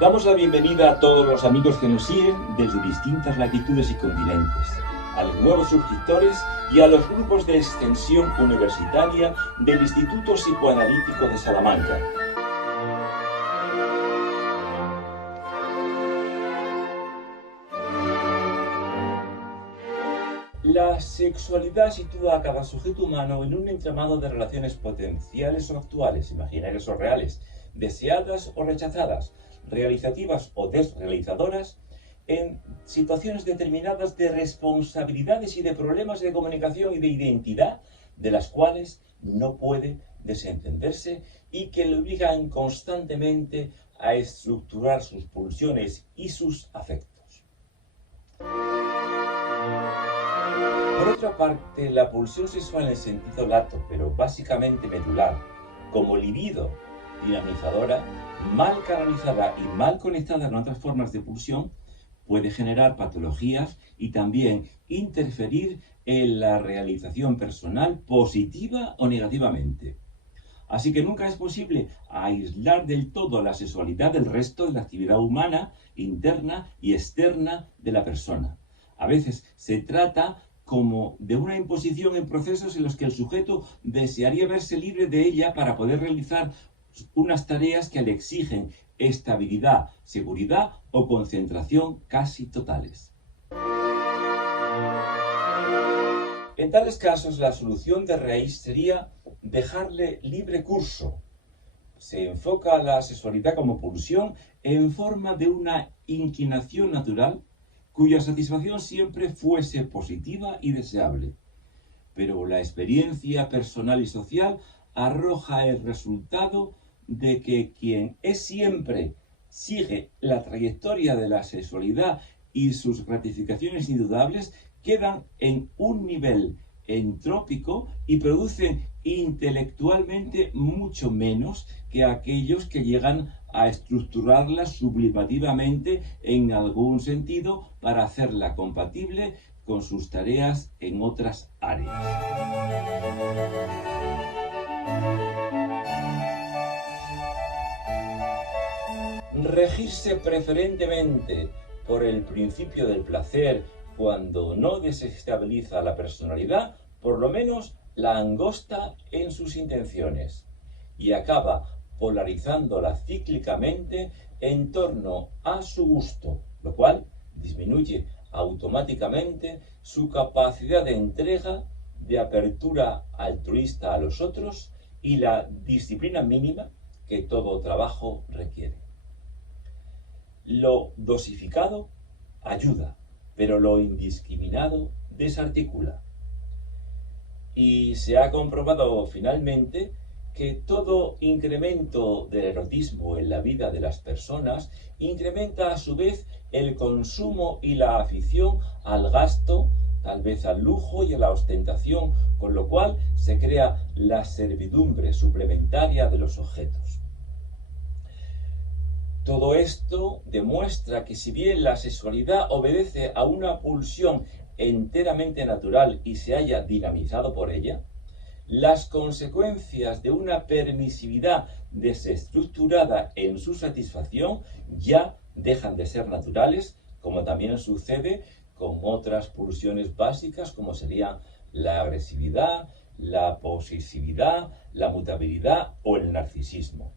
Damos la bienvenida a todos los amigos que nos siguen desde distintas latitudes y continentes, a los nuevos suscriptores y a los grupos de extensión universitaria del Instituto Psicoanalítico de Salamanca. La sexualidad sitúa a cada sujeto humano en un entramado de relaciones potenciales o actuales, imaginarias o reales, deseadas o rechazadas, realizativas o desrealizadoras, en situaciones determinadas de responsabilidades y de problemas de comunicación y de identidad, de las cuales no puede desentenderse y que le obligan constantemente a estructurar sus pulsiones y sus afectos. Por otra parte, la pulsión sexual en sentido lato, pero básicamente medular, como libido dinamizadora, mal canalizada y mal conectada en otras formas de pulsión, puede generar patologías y también interferir en la realización personal positiva o negativamente. Así que nunca es posible aislar del todo la sexualidad del resto de la actividad humana, interna y externa de la persona. A veces se trata como de una imposición en procesos en los que el sujeto desearía verse libre de ella para poder realizar unas tareas que le exigen estabilidad, seguridad o concentración casi totales. En tales casos, la solución de raíz sería dejarle libre curso. Se enfoca a la sexualidad como pulsión en forma de una inclinación natural cuya satisfacción siempre fuese positiva y deseable. Pero la experiencia personal y social arroja el resultado de que quien siempre sigue la trayectoria de la sexualidad y sus gratificaciones indudables quedan en un nivel entrópico y producen intelectualmente mucho menos que aquellos que llegan a estructurarla sublimativamente en algún sentido para hacerla compatible con sus tareas en otras áreas. Regirse preferentemente por el principio del placer cuando no desestabiliza la personalidad, por lo menos la angosta en sus intenciones, y acaba polarizándola cíclicamente en torno a su gusto, lo cual disminuye automáticamente su capacidad de entrega, de apertura altruista a los otros y la disciplina mínima que todo trabajo requiere. Lo dosificado ayuda, pero lo indiscriminado desarticula. Y se ha comprobado finalmente que todo incremento del erotismo en la vida de las personas incrementa a su vez el consumo y la afición al gasto, tal vez al lujo y a la ostentación, con lo cual se crea la servidumbre suplementaria de los objetos. Todo esto demuestra que si bien la sexualidad obedece a una pulsión enteramente natural y se haya dinamizado por ella, las consecuencias de una permisividad desestructurada en su satisfacción ya dejan de ser naturales, como también sucede con otras pulsiones básicas como serían la agresividad, la posesividad, la mutabilidad o el narcisismo.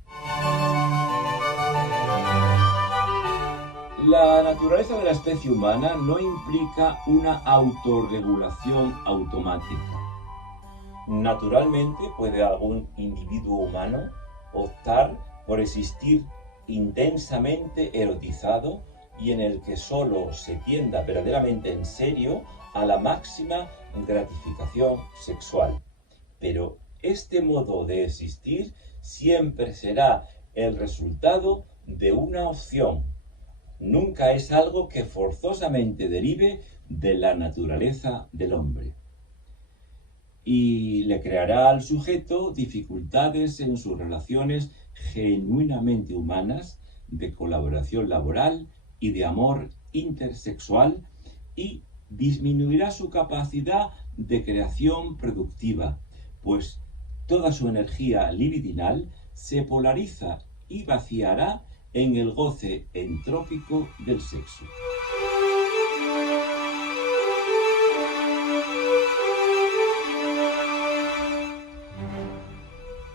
La naturaleza de la especie humana no implica una autorregulación automática. Naturalmente puede algún individuo humano optar por existir intensamente erotizado y en el que solo se tienda verdaderamente en serio a la máxima gratificación sexual. Pero este modo de existir siempre será el resultado de una opción. Nunca es algo que forzosamente derive de la naturaleza del hombre. Y le creará al sujeto dificultades en sus relaciones genuinamente humanas, de colaboración laboral y de amor intersexual, y disminuirá su capacidad de creación productiva, pues toda su energía libidinal se polariza y vaciará en el goce entrópico del sexo.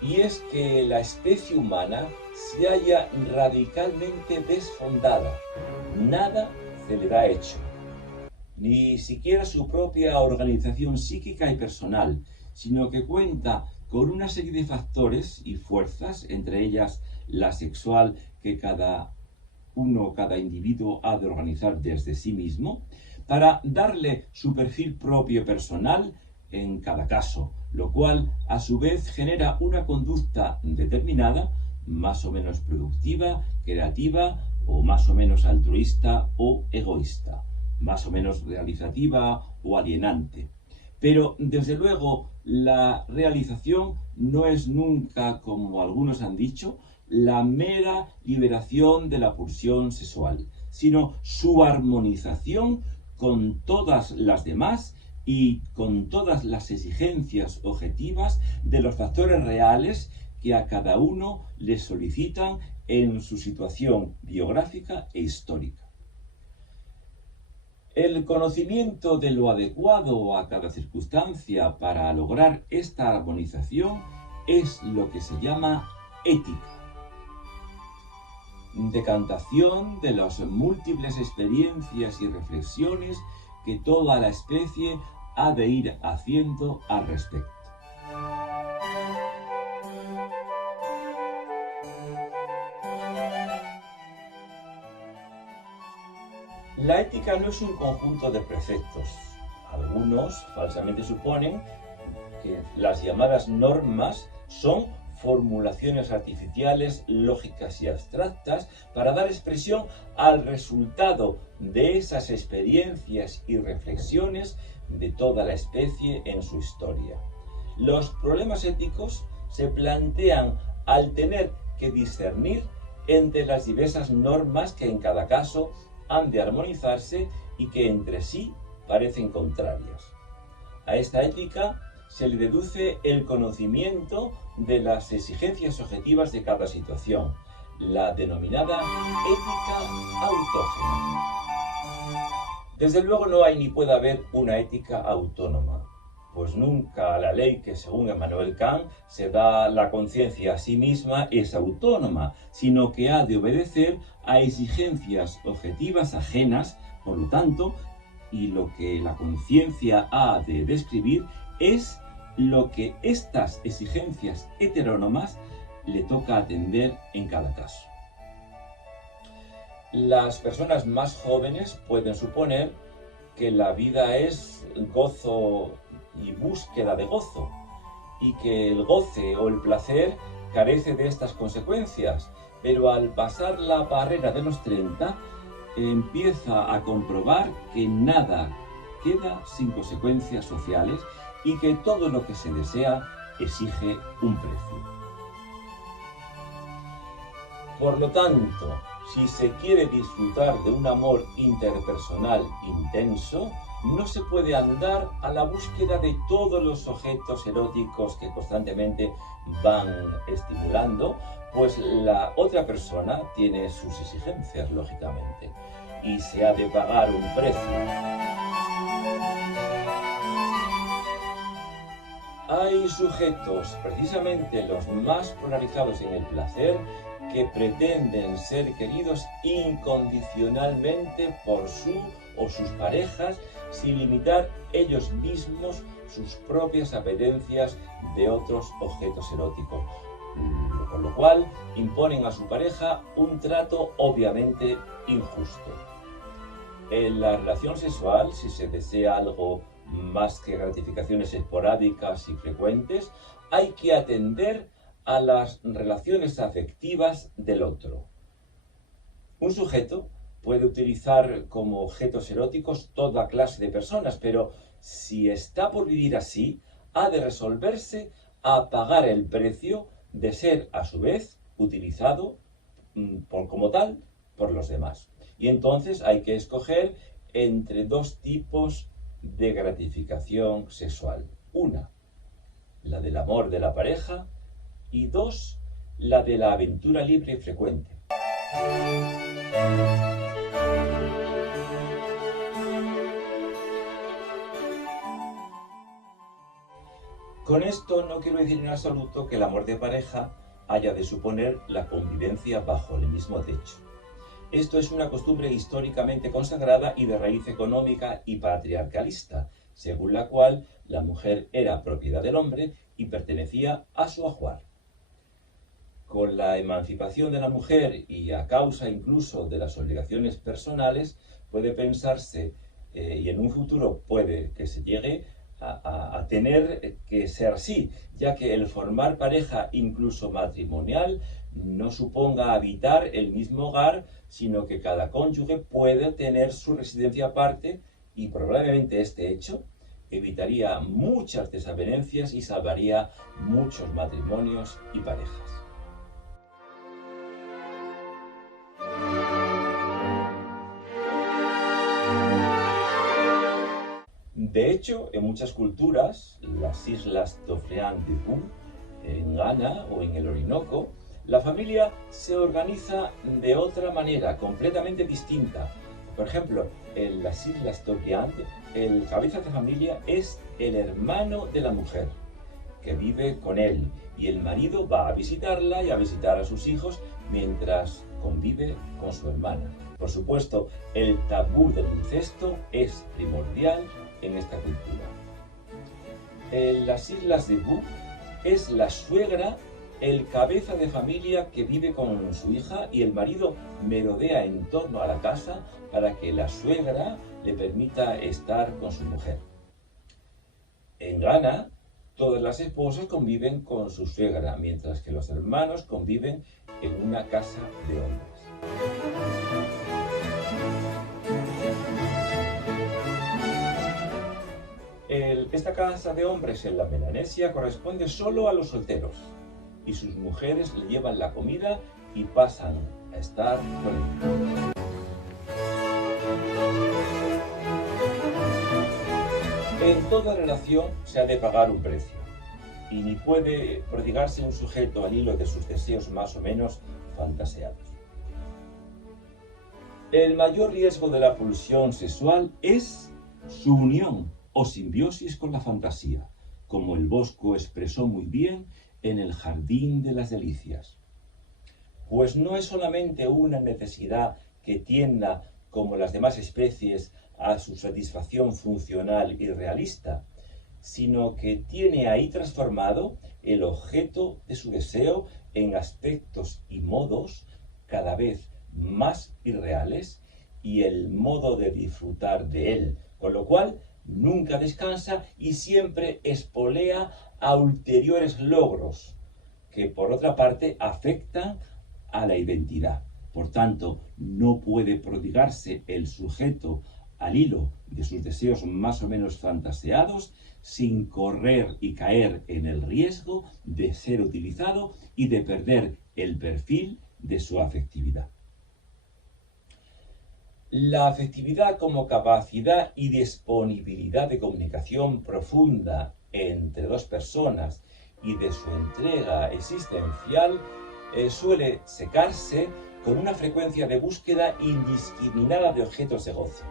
Y es que la especie humana se halla radicalmente desfondada. Nada se le da hecho. Ni siquiera su propia organización psíquica y personal, sino que cuenta con una serie de factores y fuerzas, entre ellas la sexual que cada individuo ha de organizar desde sí mismo, para darle su perfil propio personal en cada caso, lo cual a su vez genera una conducta determinada, más o menos productiva, creativa o más o menos altruista o egoísta, más o menos realizativa o alienante. Pero desde luego la realización no es nunca, como algunos han dicho, la mera liberación de la pulsión sexual, sino su armonización con todas las demás y con todas las exigencias objetivas de los factores reales que a cada uno le solicitan en su situación biográfica e histórica. El conocimiento de lo adecuado a cada circunstancia para lograr esta armonización es lo que se llama ética. Decantación de las múltiples experiencias y reflexiones que toda la especie ha de ir haciendo al respecto. La ética no es un conjunto de preceptos. Algunos falsamente suponen que las llamadas normas son formulaciones artificiales, lógicas y abstractas para dar expresión al resultado de esas experiencias y reflexiones de toda la especie en su historia. Los problemas éticos se plantean al tener que discernir entre las diversas normas que en cada caso han de armonizarse y que entre sí parecen contrarias. A esta ética se le deduce el conocimiento de las exigencias objetivas de cada situación, la denominada ética autógena. Desde luego no hay ni puede haber una ética autónoma, pues nunca la ley que según Immanuel Kant se da la conciencia a sí misma es autónoma, sino que ha de obedecer a exigencias objetivas ajenas, por lo tanto, y lo que la conciencia ha de describir es lo que estas exigencias heterónomas le toca atender en cada caso. Las personas más jóvenes pueden suponer que la vida es gozo y búsqueda de gozo, y que el goce o el placer carece de estas consecuencias, pero al pasar la barrera de los 30, empieza a comprobar que nada queda sin consecuencias sociales y que todo lo que se desea exige un precio. Por lo tanto, si se quiere disfrutar de un amor interpersonal intenso, no se puede andar a la búsqueda de todos los objetos eróticos que constantemente van estimulando, pues la otra persona tiene sus exigencias, lógicamente, y se ha de pagar un precio. Hay sujetos, precisamente los más polarizados en el placer, que pretenden ser queridos incondicionalmente por su o sus parejas, sin limitar ellos mismos sus propias apetencias de otros objetos eróticos, con lo cual imponen a su pareja un trato obviamente injusto. En la relación sexual, si se desea algo más que gratificaciones esporádicas y frecuentes, hay que atender a las relaciones afectivas del otro. Un sujeto puede utilizar como objetos eróticos toda clase de personas, pero si está por vivir así, ha de resolverse a pagar el precio de ser a su vez utilizado como tal por los demás. Y entonces hay que escoger entre dos tipos de gratificación sexual. Una, la del amor de la pareja, y dos, la de la aventura libre y frecuente. Con esto no quiero decir en absoluto que el amor de pareja haya de suponer la convivencia bajo el mismo techo. Esto es una costumbre históricamente consagrada y de raíz económica y patriarcalista, según la cual la mujer era propiedad del hombre y pertenecía a su ajuar. Con la emancipación de la mujer y a causa incluso de las obligaciones personales, puede pensarse, y en un futuro puede que se llegue a tener que ser así, ya que el formar pareja incluso matrimonial no suponga habitar el mismo hogar, sino que cada cónyuge puede tener su residencia aparte y probablemente este hecho evitaría muchas desavenencias y salvaría muchos matrimonios y parejas. De hecho, en muchas culturas, las islas d'Orléans de Poo, en Ghana o en el Orinoco, la familia se organiza de otra manera, completamente distinta. Por ejemplo, en las islas d'Orléans, el cabeza de familia es el hermano de la mujer, que vive con él, y el marido va a visitarla y a visitar a sus hijos mientras convive con su hermana. Por supuesto, el tabú del incesto es primordial en esta cultura. En las islas de Boo es la suegra el cabeza de familia que vive con su hija y el marido merodea en torno a la casa para que la suegra le permita estar con su mujer. En Ghana, todas las esposas conviven con su suegra, mientras que los hermanos conviven en una casa de hombres. Esta casa de hombres en la Melanesia corresponde solo a los solteros y sus mujeres le llevan la comida y pasan a estar con él. En toda relación se ha de pagar un precio y ni puede prodigarse un sujeto al hilo de sus deseos más o menos fantaseados. El mayor riesgo de la pulsión sexual es su unión o simbiosis con la fantasía, como el Bosco expresó muy bien en el Jardín de las Delicias. Pues no es solamente una necesidad que tienda, como las demás especies, a su satisfacción funcional y realista, sino que tiene ahí transformado el objeto de su deseo en aspectos y modos cada vez más irreales y el modo de disfrutar de él, con lo cual nunca descansa y siempre espolea a ulteriores logros que por otra parte afectan a la identidad. Por tanto, no puede prodigarse el sujeto al hilo de sus deseos más o menos fantaseados sin correr y caer en el riesgo de ser utilizado y de perder el perfil de su afectividad. La afectividad como capacidad y disponibilidad de comunicación profunda entre dos personas y de su entrega existencial suele secarse con una frecuencia de búsqueda indiscriminada de objetos de goce.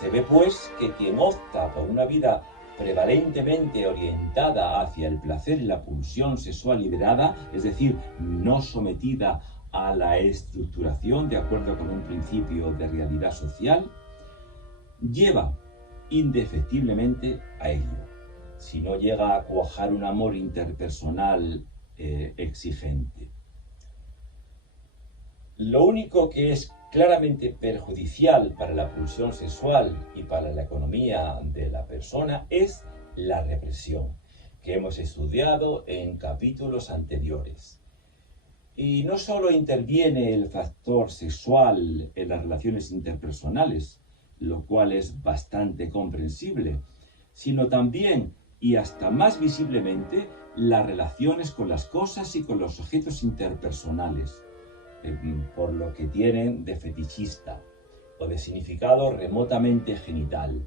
Se ve pues que quien opta por una vida prevalentemente orientada hacia el placer y la pulsión sexual liberada, es decir, no sometida a la estructuración de acuerdo con un principio de realidad social, lleva indefectiblemente a ello, si no llega a cuajar un amor interpersonal exigente. Lo único que es claramente perjudicial para la pulsión sexual y para la economía de la persona es la represión, que hemos estudiado en capítulos anteriores. Y no solo interviene el factor sexual en las relaciones interpersonales, lo cual es bastante comprensible, sino también, y hasta más visiblemente, las relaciones con las cosas y con los objetos interpersonales, por lo que tienen de fetichista o de significado remotamente genital,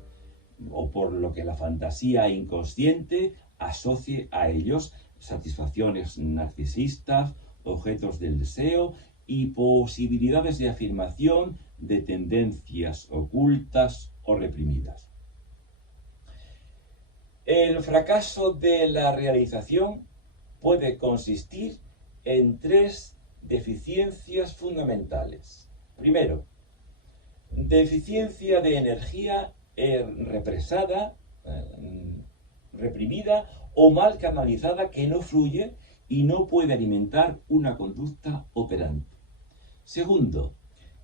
o por lo que la fantasía inconsciente asocie a ellos satisfacciones narcisistas, objetos del deseo y posibilidades de afirmación de tendencias ocultas o reprimidas. El fracaso de la realización puede consistir en tres deficiencias fundamentales. Primero, deficiencia de energía represada, reprimida o mal canalizada que no fluye y no puede alimentar una conducta operante. Segundo,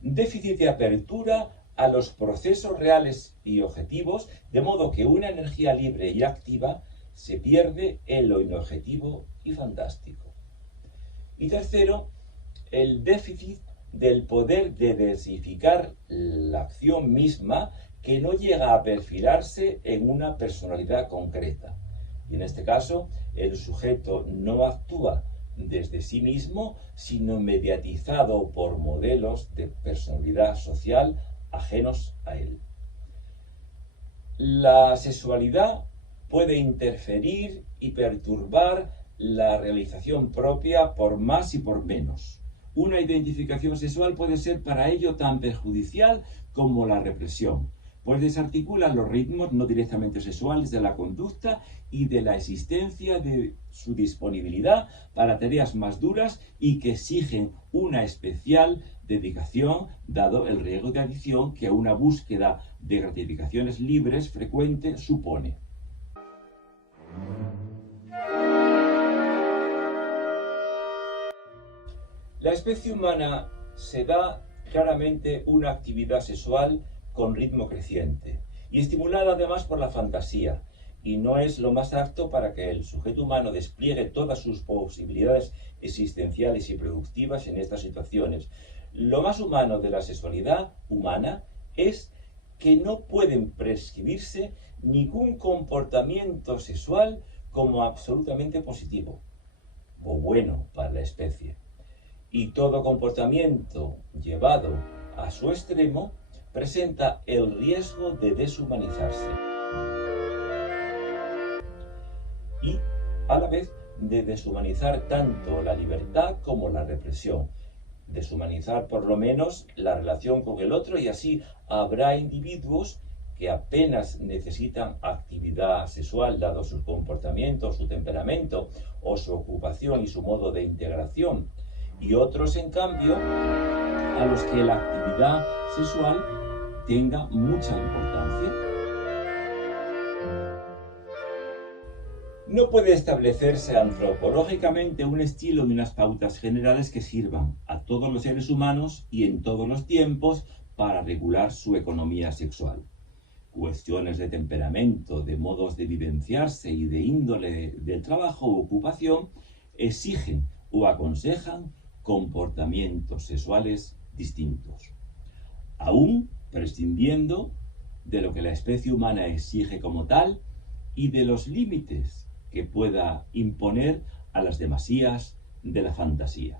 déficit de apertura a los procesos reales y objetivos, de modo que una energía libre y activa se pierde en lo inobjetivo y fantástico. Y tercero, el déficit del poder de densificar la acción misma que no llega a perfilarse en una personalidad concreta. Y en este caso, el sujeto no actúa desde sí mismo, sino mediatizado por modelos de personalidad social ajenos a él. La sexualidad puede interferir y perturbar la realización propia por más y por menos. Una identificación sexual puede ser para ello tan perjudicial como la represión, pues desarticula los ritmos no directamente sexuales de la conducta y de la existencia de su disponibilidad para tareas más duras y que exigen una especial dedicación, dado el riesgo de adicción que una búsqueda de gratificaciones libres frecuente supone. La especie humana se da claramente una actividad sexual con ritmo creciente y estimulada además por la fantasía, y no es lo más apto para que el sujeto humano despliegue todas sus posibilidades existenciales y productivas en estas situaciones. Lo más humano de la sexualidad humana es que no pueden prescribirse ningún comportamiento sexual como absolutamente positivo o bueno para la especie. Y todo comportamiento llevado a su extremo presenta el riesgo de deshumanizarse y a la vez de deshumanizar tanto la libertad como la represión, deshumanizar por lo menos la relación con el otro, y así habrá individuos que apenas necesitan actividad sexual dado su comportamiento, su temperamento o su ocupación y su modo de integración, y otros en cambio a los que la actividad sexual tenga mucha importancia. No puede establecerse antropológicamente un estilo ni unas pautas generales que sirvan a todos los seres humanos y en todos los tiempos para regular su economía sexual. Cuestiones de temperamento, de modos de vivenciarse y de índole del trabajo u ocupación exigen o aconsejan comportamientos sexuales distintos, aún prescindiendo de lo que la especie humana exige como tal y de los límites que pueda imponer a las demasías de la fantasía.